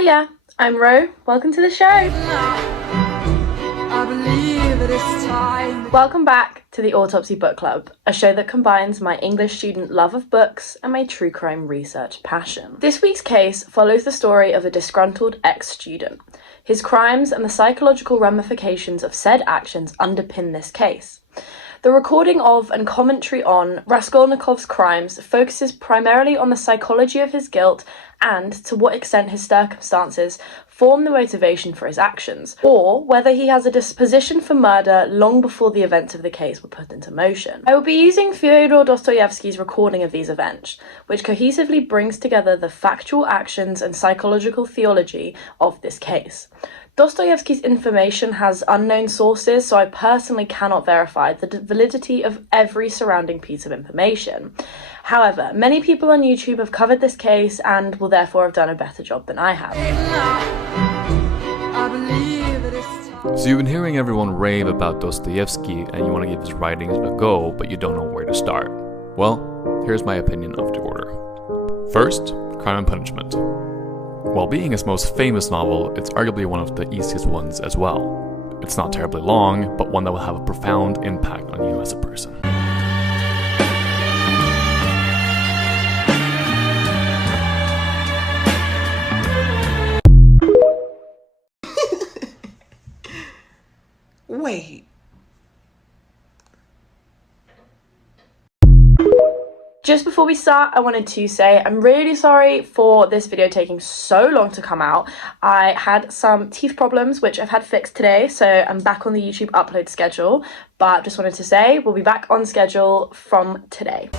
Hiya, I'm Ro. Welcome to the show. Welcome back to the Autopsy Book Club, a show that combines my English student love of books and my true crime research passion. This week's case follows the story of a disgruntled ex-student. His crimes and the psychological ramifications of said actions underpin this case. The recording of and commentary on Raskolnikov's crimes focuses primarily on the psychology of his guilt and to what extent his circumstances form the motivation for his actions, or whether he has a disposition for murder long before the events of the case were put into motion. I will be using Fyodor Dostoyevsky's recording of these events, which cohesively brings together the factual actions and psychological theology of this case. Dostoyevsky's information has unknown sources, so I personally cannot verify the validity of every surrounding piece of information. However, many people on YouTube have covered this case and will therefore have done a better job than I have. So you've been hearing everyone rave about Dostoyevsky and you want to give his writings a go, but you don't know where to start. Well, here's my opinion of the order. First, Crime and Punishment. While being his most famous novel, it's arguably one of the easiest ones as well. It's not terribly long, but one that will have a profound impact on you as a person. Wait. Just before we start, I wanted to say I'm really sorry for this video taking so long to come out. I had some teeth problems, which I've had fixed today, so I'm back on the YouTube upload schedule, but just wanted to say we'll be back on schedule from today.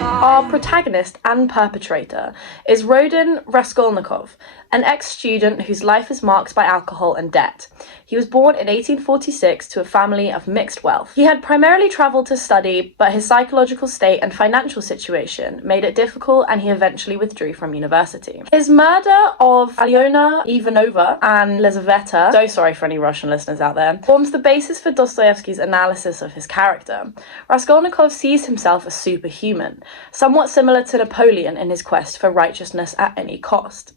Our protagonist and perpetrator is Rodin Raskolnikov, an ex-student whose life is marked by alcohol and debt. He was born in 1846 to a family of mixed wealth. He had primarily travelled to study, but his psychological state and financial situation made it difficult and he eventually withdrew from university. His murder of Alyona Ivanova and Lizaveta, so sorry for any Russian listeners out there, forms the basis for Dostoyevsky's analysis of his character. Raskolnikov sees himself as superhuman, somewhat similar to Napoleon in his quest for righteousness at any cost.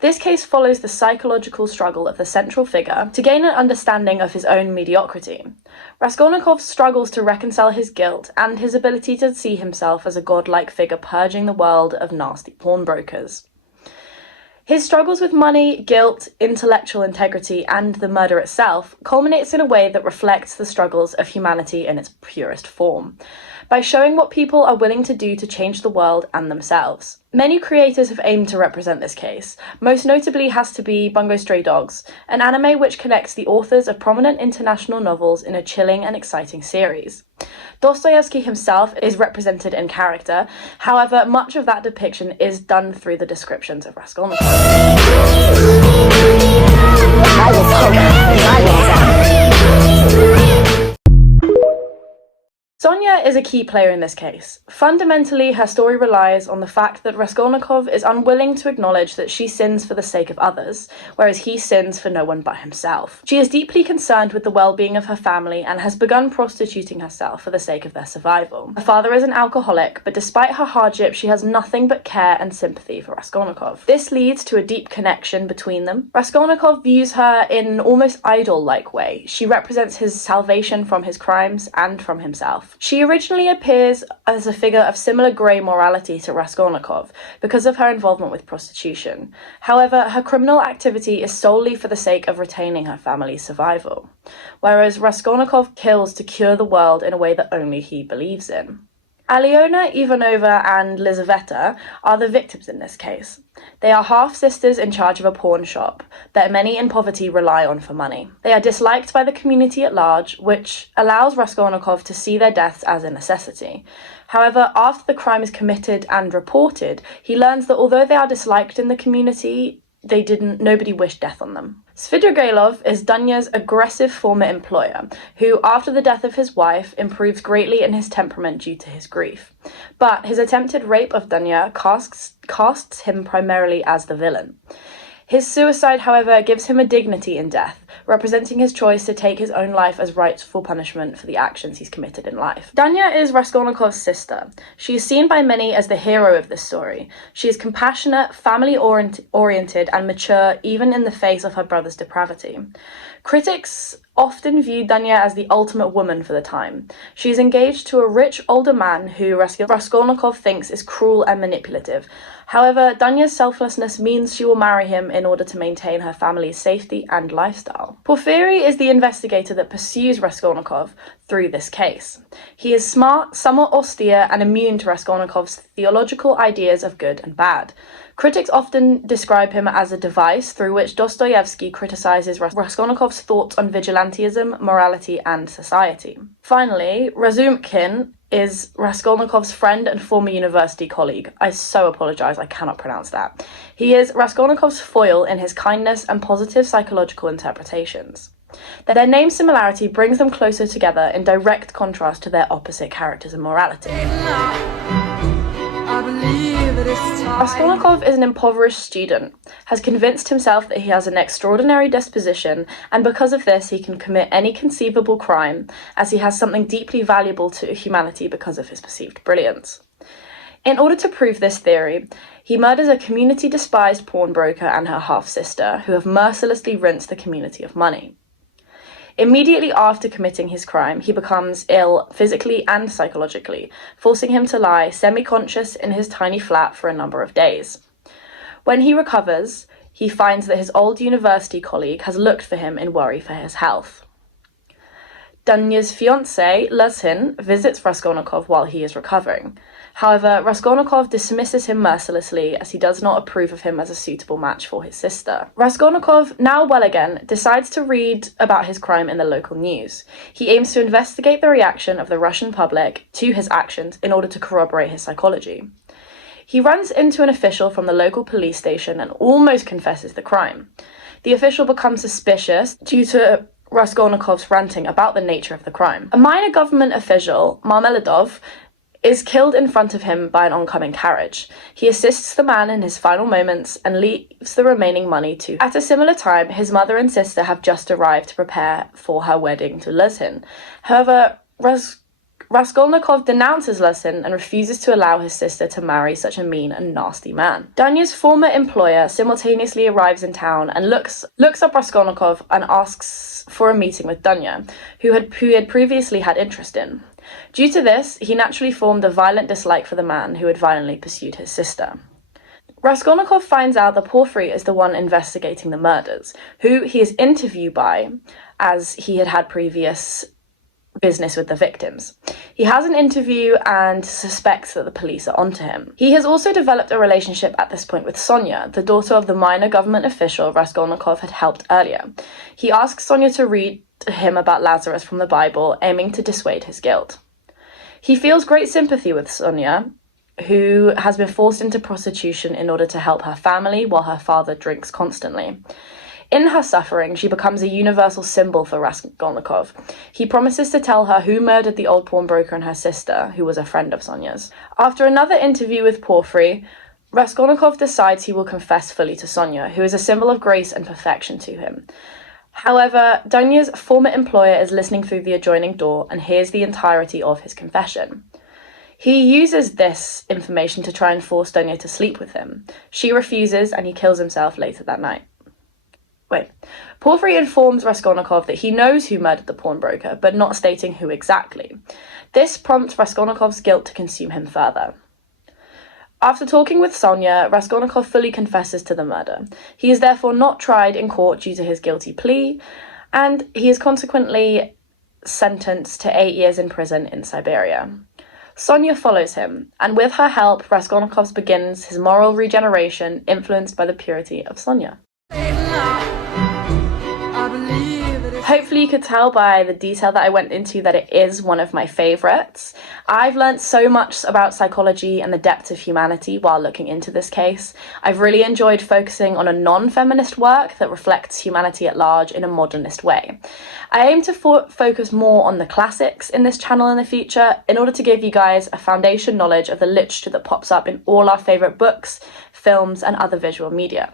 This case follows the psychological struggle of the central figure to gain an understanding of his own mediocrity. Raskolnikov struggles to reconcile his guilt and his ability to see himself as a godlike figure purging the world of nasty pawnbrokers. His struggles with money, guilt, intellectual integrity, and the murder itself culminates in a way that reflects the struggles of humanity in its purest form, by showing what people are willing to do to change the world and themselves. Many creators have aimed to represent this case. Most notably has to be Bungo Stray Dogs, an anime which connects the authors of prominent international novels in a chilling and exciting series. Dostoyevsky himself is represented in character, however, much of that depiction is done through the descriptions of Raskolnikov. Sonia is a key player in this case. Fundamentally, her story relies on the fact that Raskolnikov is unwilling to acknowledge that she sins for the sake of others, whereas he sins for no one but himself. She is deeply concerned with the well-being of her family and has begun prostituting herself for the sake of their survival. Her father is an alcoholic, but despite her hardship, she has nothing but care and sympathy for Raskolnikov. This leads to a deep connection between them. Raskolnikov views her in an almost idol-like way. She represents his salvation from his crimes and from himself. She originally appears as a figure of similar grey morality to Raskolnikov because of her involvement with prostitution. However, her criminal activity is solely for the sake of retaining her family's survival, whereas Raskolnikov kills to cure the world in a way that only he believes in. Alyona Ivanova and Lizaveta are the victims in this case. They are half-sisters in charge of a pawn shop that many in poverty rely on for money. They are disliked by the community at large, which allows Raskolnikov to see their deaths as a necessity. However, after the crime is committed and reported, he learns that although they are disliked in the community, nobody wished death on them. Svidrigailov is Dunya's aggressive former employer, who, after the death of his wife, improves greatly in his temperament due to his grief. But his attempted rape of Dunya casts him primarily as the villain. His suicide, however, gives him a dignity in death, representing his choice to take his own life as rightful punishment for the actions he's committed in life. Danya is Raskolnikov's sister. She is seen by many as the hero of this story. She is compassionate, family-oriented, and mature even in the face of her brother's depravity. Critics often viewed Danya as the ultimate woman for the time. She is engaged to a rich older man who Raskolnikov thinks is cruel and manipulative. However, Danya's selflessness means she will marry him in order to maintain her family's safety and lifestyle. Porfiry is the investigator that pursues Raskolnikov through this case. He is smart, somewhat austere, and immune to Raskolnikov's theological ideas of good and bad. Critics often describe him as a device through which Dostoyevsky criticizes Raskolnikov's thoughts on vigilantism, morality, and society. Finally, Razumkin is Raskolnikov's friend and former university colleague. I so apologize, I cannot pronounce that. He is Raskolnikov's foil in his kindness and positive psychological interpretations. Their name similarity brings them closer together in direct contrast to their opposite characters and morality. Raskolnikov is an impoverished student, has convinced himself that he has an extraordinary disposition, and because of this he can commit any conceivable crime, as he has something deeply valuable to humanity because of his perceived brilliance. In order to prove this theory, he murders a community-despised pawnbroker and her half-sister, who have mercilessly rinsed the community of money. Immediately after committing his crime, he becomes ill physically and psychologically, forcing him to lie semi-conscious in his tiny flat for a number of days. When he recovers, he finds that his old university colleague has looked for him in worry for his health. Danya's fiancé, Luzhin, visits Raskolnikov while he is recovering. However, Raskolnikov dismisses him mercilessly as he does not approve of him as a suitable match for his sister. Raskolnikov, now well again, decides to read about his crime in the local news. He aims to investigate the reaction of the Russian public to his actions in order to corroborate his psychology. He runs into an official from the local police station and almost confesses the crime. The official becomes suspicious due to Raskolnikov's ranting about the nature of the crime. A minor government official, Marmeladov, is killed in front of him by an oncoming carriage. He assists the man in his final moments and leaves the remaining money to. At a similar time, his mother and sister have just arrived to prepare for her wedding to Luzhin. However, Raskolnikov denounces Luzhin and refuses to allow his sister to marry such a mean and nasty man. Danya's former employer simultaneously arrives in town and looks up Raskolnikov and asks for a meeting with Danya, who had previously had interest in. Due to this, he naturally formed a violent dislike for the man who had violently pursued his sister. Raskolnikov finds out that Porfiry is the one investigating the murders, who he is interviewed by, as he had had previous business with the victims. He has an interview and suspects that the police are onto him. He has also developed a relationship at this point with Sonia, the daughter of the minor government official Raskolnikov had helped earlier. He asks Sonia to read to him about Lazarus from the Bible, aiming to dissuade his guilt. He feels great sympathy with Sonia, who has been forced into prostitution in order to help her family while her father drinks constantly. In her suffering, she becomes a universal symbol for Raskolnikov. He promises to tell her who murdered the old pawnbroker and her sister, who was a friend of Sonia's. After another interview with Porfiry, Raskolnikov decides he will confess fully to Sonia, who is a symbol of grace and perfection to him. However, Danya's former employer is listening through the adjoining door and hears the entirety of his confession. He uses this information to try and force Danya to sleep with him. She refuses and he kills himself later that night. Porfiry informs Raskolnikov that he knows who murdered the pawnbroker, but not stating who exactly. This prompts Raskolnikov's guilt to consume him further. After talking with Sonia, Raskolnikov fully confesses to the murder. He is therefore not tried in court due to his guilty plea, and he is consequently sentenced to 8 years in prison in Siberia. Sonia follows him, and with her help, Raskolnikov begins his moral regeneration, influenced by the purity of Sonia. Hopefully you could tell by the detail that I went into that it is one of my favourites. I've learnt so much about psychology and the depth of humanity while looking into this case. I've really enjoyed focusing on a non-feminist work that reflects humanity at large in a modernist way. I aim to focus more on the classics in this channel in the future in order to give you guys a foundation knowledge of the literature that pops up in all our favourite books, films and other visual media.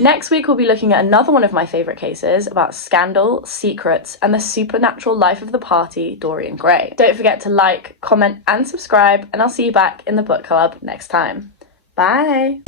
Next week, we'll be looking at another one of my favourite cases about scandal, secrets, and the supernatural life of the party, Dorian Gray. Don't forget to like, comment, and subscribe, and I'll see you back in the book club next time. Bye!